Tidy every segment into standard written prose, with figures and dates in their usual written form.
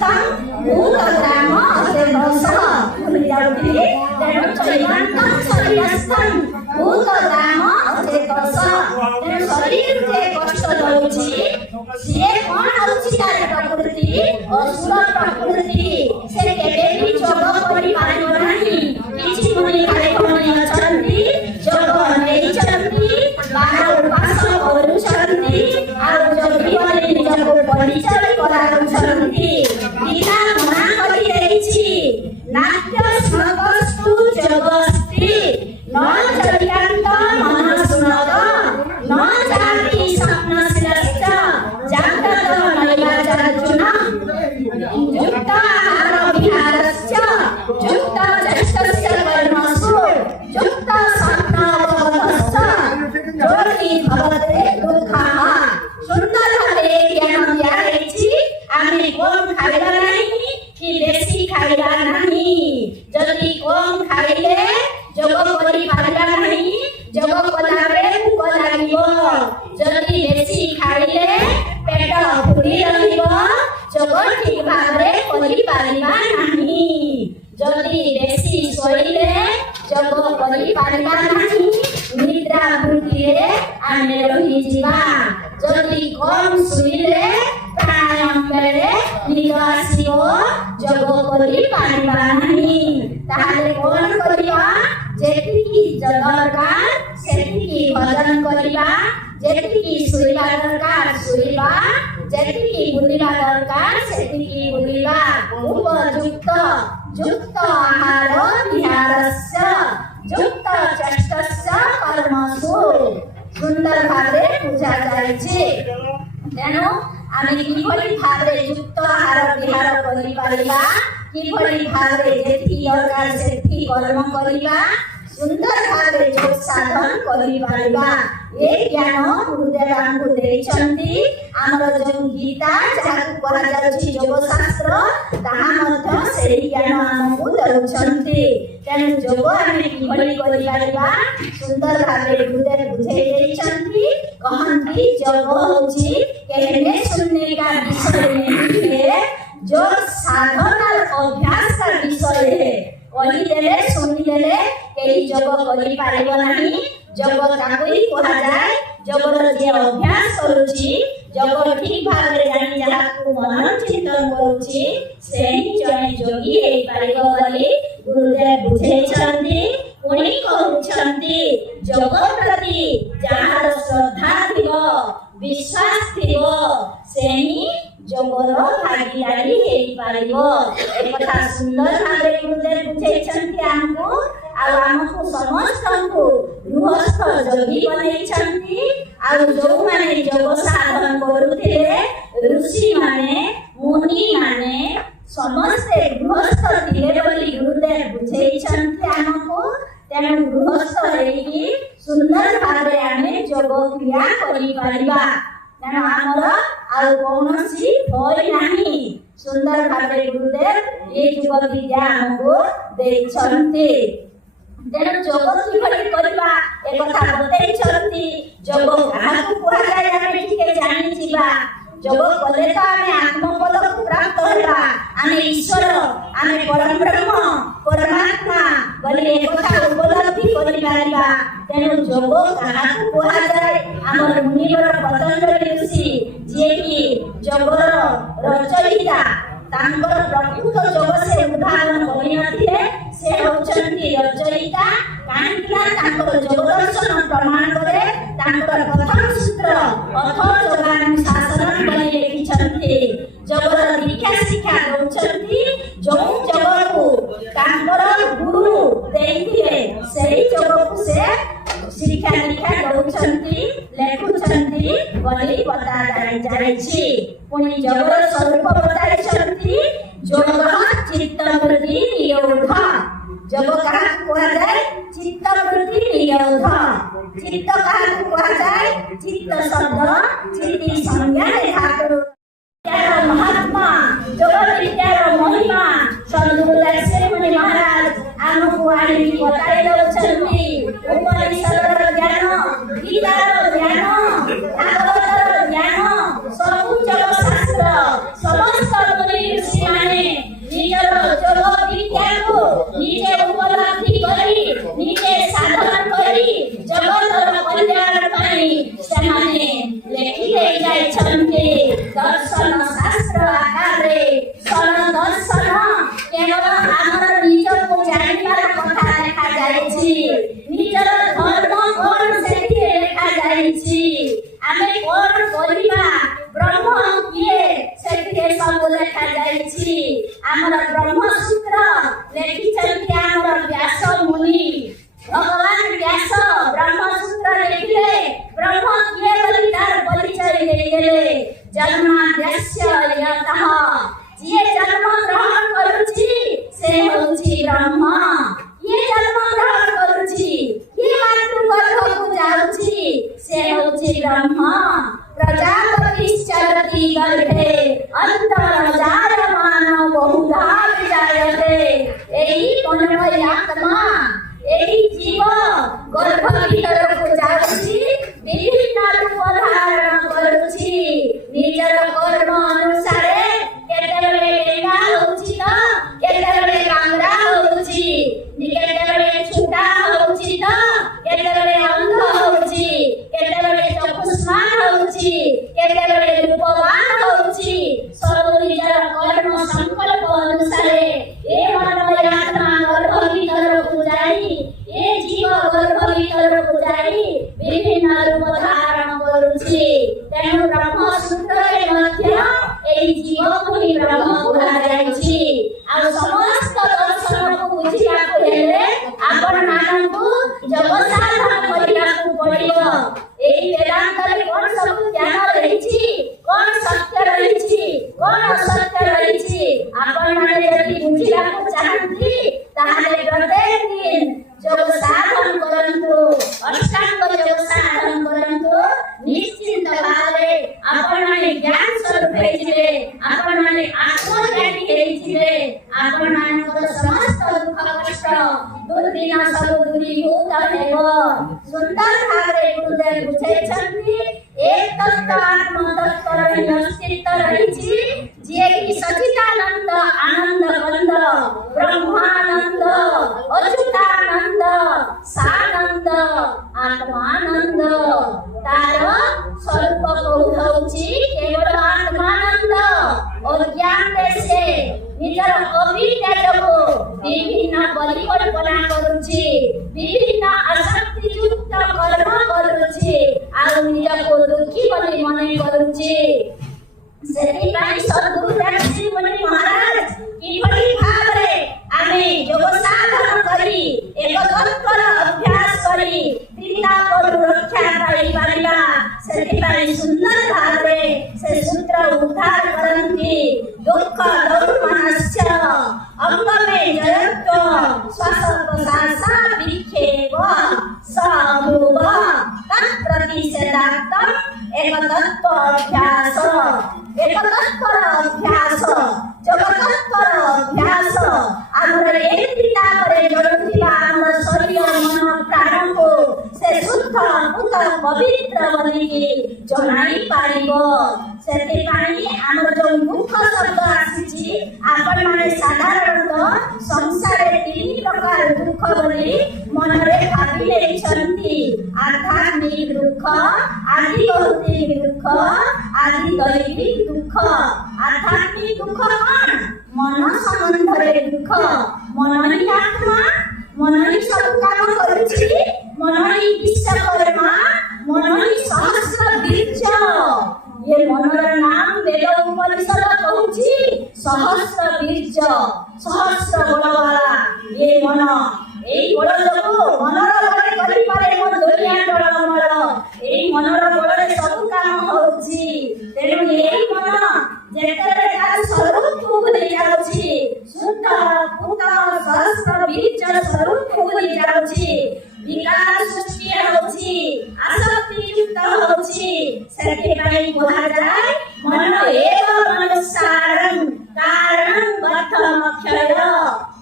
शरीरस्थं भूतग्राम अचेतसः भूली जाउथिले तेणु चैतन्यं शरीरस्थं भूतग्राम अचेतसः तेणु शरीर जे कष्ट दउछि से कोन होछि तार प्रकृति असुर प्रकृति से केबे भी जोग करि पारिबो नाही किछि मुनि खाली कोनि अछंती जोग नै चंती बाहर उपास करूछंती आ जोगी वाले निजको परिचय कराउछंती बिना मना करि दैछि नाट्य स्मगस्तु जगस्ति न चरियांत मन सुनद न जाति स्वप्नश्रेष्ठ जागृत नैवाचार्जुन युक्त आहार विहारस्य युक्त चेष्टस्य कर्मसु युक्त स्वप्नावबोधस्य जोगी भवते दुःखः सुंदर भावे ज्ञान दियाଯାଇଛି आमे कम खाइबा नाही कि बेसी खाइबा नाही जदि कम खाइले जोग करि पारिबा नाही जोग कला बेले भूख लागिबो जदि बेसी खाइले पेट फुली रहिबो जोग ठीक भाबरे करि पारिबा नाही जदि बेसी सोइले जोग करि पारिबा नाही निद्रा वृत्तिरे आमे रहि जिबा जदि कम सुइले प्राणायाम बेले निद आसिबो जोग करि पारिबा नाही ताहाले कोन करिबा जेतिकी दरकार सेतिकी भजन करिबा जेतिकी सुइबा दरकार सुइबा जेतिकी बुलिबा दरकार सेतिकी बुलिबा उपयुक्त युक्त आहार विहारस्य युक्त चेष्टस्य कर्मसु सुंदर भावे पूजा जायछि तेणु आमे किभଳି भावे युक्त आहार विहार करि पारिबा किभଳି भावे जेति दरकार सेति कर्म करिबा सुंदर भावे योग साधन करि पारिबा ए ज्ञान गुरुदेव हमको देइछंती हमर जो गीता जाकु कहा जाउछि योग शास्त्र ताहा मध्य सेहि ज्ञान हमको दउछंती तेणु योग आमे किभଳି करि पारिबा सुंदर भावे गुरुदेव बुझाई देइछंती कहंती योग होछि कहने सुनने का विषय नहीं है जो साधना अभ्यास का विषय है कहि देले सुनि देले केही जोग करि पारिबो नाही जोग ताकई कहा जाय जोगर जे अभ्यास करूची जोग ठीक भाबरे जानि जाहाकु मन चिंतन करूची सेही जने जोगी हे पारिबो बोली गुरुदेव बुझेछंती पुणी कहउछंती जोग प्रति जाहार श्रद्धा थिबो विश्वास थिबो सेही जोगर भागीदारी हे पारिबो एकथा सुंदर भाबरे गुरुदेव बुझेछंती हमको आ हमको समस्तंको गृहस्थ जोगी बनैछंती आ जो माने जोग साधन करूथिले ऋषि माने मुनि माने समस्त गृहस्थ थिले बोली गुरुदेव बुझेछंती हमको तेणु गृहस्थ रही सुंदर भाबरे आमे जोग क्रिया करि पारिबा तेणु हमर आ कोनोसी भय नाही सुंदर भाबरे गुरुदेव ए जोग विद्या हमको देइछंती तेणु जोग किभଳି करिबा ए कथा बतैछंती जोग काहाकु कुहा जाय आमे ठीक जानि जिबा जोग कले तो आमे आत्मपद को प्राप्त हेबा आमे ईश्वर आमे परम ब्रह्म परमात्मा बोली ए कथा उपलब्धि करि पारिबा तेणु जोग काहाकु कुहा जाय हमर मुनिवर पतंजलि ऋषि जे कि जोगर रचयिता तांकर प्रकृत जोग से उदाहरण करि नथिले से होचंती रचयिता कांतिना तांकर जोग दर्शन प्रमाण करे तांकर प्रथम सूत्र अथ योगानुशासन बने लिखिछंती जोगर दीक्षा शिक्षा दउछंती जो जोग को तांकर गुरु देइथिले सेही जोग को से शिक्षा दीक्षा दउछंती लेखुछंती बोली बता जायछि पुणी जोगर स्वरूप बताइछंती जोग चित्त वृत्ति निरोध जोग कहा कुआ जाय चित्त वृत्ति निरोध चित्त कहा कुआ जाय चित्त शब्द चित्ती संज्ञा धातु त्यार महात्मा जोग विद्यार महिमा सद्गुरुदेव श्रीमुनि महाराज हमको आनी बताई दउछंती उपनिषदर ज्ञान गीतार ज्ञान भागवतर ज्ञान सब जोग शास्त्र समस्त मुनि ऋषि ଲେଖା ଯାଇଛି। ଆମର ବ୍ରହ୍ମସୂତ୍ର ଲେଖିଛନ୍ତି ଆମର ବ୍ୟାସ ମୁନି। ଭଗବାନ ବ୍ୟାସ ବ୍ରହ୍ମସୂତ୍ର ଲେଖିଲେ ବ୍ରହ୍ମ କିଏ ବୋଲି ତାର ପରିଚୟ ଦେଇଦେଲେ। ଜନ୍ମାଦ୍ୟସ୍ୟ ୟତଃ, ଯିଏ ଜନ୍ମ ଗ୍ରହଣ କରୁଛି ସେ ହେଉଛି ବ୍ରହ୍ମ। କିଏ ଜନ୍ମ ଗ୍ରହଣ କରୁଛି, କିଏ ମାତୃ ଗର୍ଭକୁ ଯାଉଛି ସେ ହେଉଛି ବ୍ରହ୍ମ। ପ୍ରଜାପତି ଚରତି ଗର୍ଭେ ଅନ୍ତର୍ଜାୟମାନ ବହୁଧା ବିଜାୟତେ। ଏହି ମନୋମୟ ଆତ୍ମା, ଏହି ଜୀବ ଗର୍ଭ ଭିତରକୁ ଯାଉଛି, ବିଭିନ୍ନ ରୂପ ଧାରଣ କରୁଛି। ନିଜର କର୍ମ ଅନୁସାରେ କେତେବେଳେ ଡେଙ୍ଗା ହଉଛି ତ କେତେବେଳେ କାଙ୍ଗରା ହଉଛି, କେତେବେଳେ ଛୋଟା ହଉଛି ତ କେତେବେଳେ ଅନ୍ଧ ହଉଛି, କେତେବେଳେ ଚକ୍ଷୁଷ୍ମାନ ହଉଛି, କେତେବେଳେ ରୂପବାନ ହଉଛି। ସବୁ ନିଜର କର୍ମ ସଂକଳ୍ପ ଅନୁସାରେ ଏ ମନୋମୟ ଆତ୍ମା ଗର୍ଭ ଭିତରକୁ ଯାଇ, ଏ ଜୀବ ଗର୍ଭ ଭିତରକୁ ଯାଇ ବିଭିନ୍ନ ରୂପ ଧାରଣ କରୁଛି। ତେଣୁ ବ୍ରହ୍ମସୂତ୍ରରେ ମଧ୍ୟ ଏହି ଜୀବକୁ ହିଁ ବ୍ରହ୍ମ କୁହାଯାଇଛି। ଆଉ ସମସ୍ତ ଦର୍ଶନକୁ ବୁଝିବାକୁ ହେଲେ ଆପଣମାନଙ୍କୁ ଯୋଗ ସାଧନ କରିବାକୁ ପଡ଼ିବ। ଏହି ବେଦାନ୍ତରେ କଣ ସବୁ ଜ୍ଞାନ ରହିଛି, କଣ ସତ୍ୟ ରହିଛି, କଣ ଅସତ୍ୟ ରହିଛି, ଆପଣମାନେ ଯଦି ବୁଝିବାକୁ ଚାହାନ୍ତି ତାହେଲେ ପ୍ରତ୍ୟେକ ଦିନ ଯୋଗ ସାଧନ କରନ୍ତୁ, ଅଷ୍ଟାଙ୍ଗ ଯୋଗ ସାଧନ କରନ୍ତୁ। ନିଶ୍ଚିନ୍ତ ଭାବରେ ଆପଣମାନେ ଜ୍ଞାନ ସ୍ୱରୂପ ହେଇଯିବେ, ଆପଣମାନେ ଆତ୍ମଜ୍ଞାନୀ ହେଇଯିବେ। ଆପଣମାନଙ୍କର ସମସ୍ତ ଦୁଃଖ କଷ୍ଟ ଦୁର୍ଦିନ ସବୁ ଦୂରୀଭୂତ ହେବ। ସୁନ୍ଦର ଭାବରେ ଗୁରୁଦେବ ବୁଝେଇଛନ୍ତି। ଏକ ତତ୍ତ୍ୱ ଆତ୍ମ ତତ୍ତ୍ୱର ହିଁ ଅସ୍ତିତ୍ୱ ରହିଛି, ଯିଏକି ସଚିଦାନନ୍ଦ ଆନନ୍ଦ ବନ୍ଦ ବ୍ରହ୍ମାନନ୍ଦ ଅଚ୍ୟୁତାନନ୍ଦ ସାନନ୍ଦ ଆତ୍ମାନନ୍ଦ। ତାର ସ୍ୱରୂପ କହୁଛି କେବଳ ଆତ୍ମାନନ୍ଦ। ଅଜ୍ଞାନରେ ସେ ନିଜର ଅବିଦ୍ୟା ଯୋଗୁ ବିଭିନ୍ନ ପରିକଳ୍ପନା କରୁଛି, ବିଭିନ୍ନ ଆସକ୍ତିଯୁକ୍ତ କର୍ମ କରୁଛି, ଆଉ ନିଜକୁ ଦୁଃଖୀ ବୋଲି ମନେ କରୁଛି। ସେଥିପାଇଁ ସଦ୍ଗୁରୁ ଶ୍ରୀମୁନି ମହାରାଜ କିଭଳି ଭାବରେ ଆମେ ଯୋଗ ସାଧନ କରି ଏକ ତତ୍ତ୍ୱର ଅଭ୍ୟାସ କରି ବିତାପରୁ ରକ୍ଷା ପାଇପାରିବା, ସେଥିପାଇଁ ସୁନ୍ଦର ଭାବରେ ସେ ସୂତ୍ର ଉଦ୍ଧାର କରନ୍ତି। ଦୁଃଖ ଦୌର୍ମନସ୍ୟ ଅଙ୍ଗମେ ଜୟତ୍ୱ ଶ୍ୱାସ ପ୍ରଶ୍ୱାସ ବିକ୍ଷେପ ସଭୁବ ତତ୍ପ୍ରତିଷେଧାର୍ଥଂ ଏକ ତତ୍ତ୍ୱ ଅଭ୍ୟାସ। ଏକ ତତ୍ତ୍ୱର ଅଭ୍ୟାସ, ଯୋଗ ତତ୍ତ୍ୱର ଅଭ୍ୟାସ ଆମର ଏମିତି ତାପରେ ଜଳୁଥିବା ଆମର ଶରୀର ମନ ପ୍ରାଣକୁ ସେ ଶୁଦ୍ଧ ଅଦ୍ଭୁତ ପବିତ୍ର ବୋଲିକି ଜଣାଇ ପାରିବ। ସେଥିପାଇଁ ଆମର ଯୋଉ ଦୁଃଖ ଶବ୍ଦ ଆସିଛି, ଆପଣମାନେ ସାଧାରଣତଃ ସଂସାରରେ ତିନି ପ୍ରକାର ଦୁଃଖ ବୋଲି ମନରେ ଭାବି ନେଇଛନ୍ତି। ଆଧ୍ୟାତ୍ମିକ ଦୁଃଖ, ଆଦି ଭୌତିକ ଦୁଃଖ, ଆଦି ଦୈବିକ ଦୁଃଖ। ଆଧ୍ୟାତ୍ମିକ ଦୁଃଖ କଣ? ମନ ସମ୍ବନ୍ଧରେ ଦୁଃଖ। ମନ ହିଁ ଆତ୍ମା, ମନ ହିଁ ସବୁ କାମ କରୁଛି, ମନ ହିଁ ବିଶ୍ୱକର୍ମା, ମନ ହିଁ ସହସ୍ର ବୀର୍ଯ୍ୟ। ये मनर नाम वेद उपनिषद कहूची सहस्र बीर्ज सहस्र बलवाला। ये मन এই বড় লোক মনর বলে করি পারে মো দুনিয়া টলমল। এই মনর বলে সব কাম হଉଛି। তেଣୁ এই মন যেতেବେଳେ তার স্বরূপ ভুলি যাଉଛି, শুদ্ধ ভূত সহস্র বীর্য স্বরূপ ভুলি যাଉଛି, বিকার সৃষ্টি হଉଛି, আসক্তি যুক্ত হଉଛି। ସେଥିପାଇଁ କୁହାଯାଏ ମନ ଏବ ମନୁଷ୍ୟାରଂ କାରଣଂ ବଦ୍ଧମକ୍ଷୟ।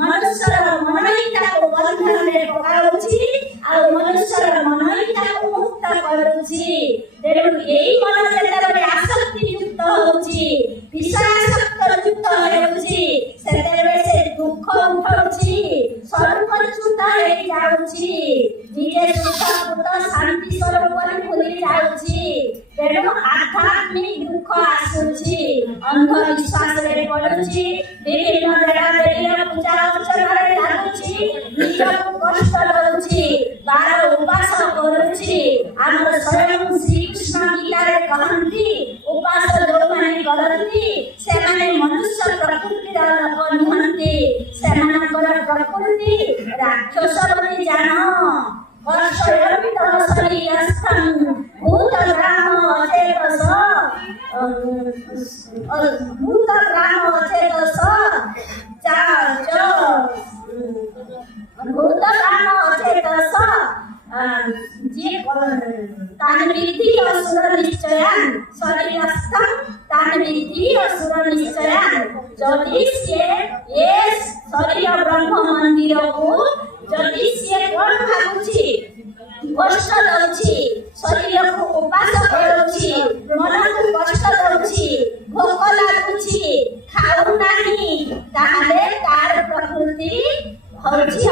ମନୁଷ୍ୟର ମନ ହିଁ ତାକୁ ବନ୍ଧନରେ ପକାଉଛି, ଆଉ ମନୁଷ୍ୟର ମନ ହିଁ ତାକୁ ମୁକ୍ତ କରୁଛି। ତେଣୁ ଏଇ ମନ ଯେତେବେଳେ ଆସକ୍ତି ଯୁକ୍ତ ହଉଛି, ବିଷୟାସକ୍ତ ଯୁକ୍ତ ହେଉଛି, ସେତେବେଳେ ସେ ଦୁଃଖ ଉଠଉଛି, ସ୍ୱରୂପଚ୍ୟୁତ ହେଇଯାଉଛି, ନିଜେ ସୁଖ ଶାନ୍ତି ସ୍ୱରୂପରେ ଭୁଲି ଯାଉଛି। ତେଣୁ ଆଧ୍ୟାତ୍ମିକ ଦୁଃଖ ଆସୁଛି, ଅନ୍ଧବିଶ୍ୱାସରେ ପଡୁଛି, ବିଭିନ୍ନ ଦେବାଦେବୀର ପୂଜା ଅର୍ଚ୍ଚନାରେ ଲାଗୁଛି, ନିଜକୁ କଷ୍ଟ ଦଉଛି, ବାର ଉପାସ କରୁଛି। ଆମର ସ୍ୱୟଂ ଶ୍ରୀକୃଷ୍ଣ ଗୀତାରେ କହନ୍ତି, ଉପାସ ଯୋଉମାନେ କରନ୍ତି ସେମାନେ ମନୁଷ୍ୟ ପ୍ରକୃତିର ଲୋକ ନୁହନ୍ତି, ସେମାନଙ୍କର ପ୍ରକୃତି ରାକ୍ଷସ ବୋଲି ଜାଣ। କର୍ଷୟପିତ ଶରୀରସ୍ଥଂ ଭୂତଗ୍ରାମ ଅଚେତସ ଭୂତଗ୍ରାମ ଅଚେତସ भूतग्राम अचेतस तान विद्धि असुर निश्चयान शरीरस्थं तान विद्धि असुर निश्चयान। যদি সে এ শরীর ব্রহ্ম মন্দিরକୁ ଯଦି ସିଏ କ'ଣ ଭାବୁଛି, କଷ୍ଟ ଦଉଛି, ଶରୀରକୁ ଉପାସ କରୁଛି, ମନକୁ କଷ୍ଟ ଦଉଛି, ଭୋକ ଲାଗୁଛି, ଖାଉନାହିଁ, ତାହେଲେ ତାର ପ୍ରକୃତି ହଉଛି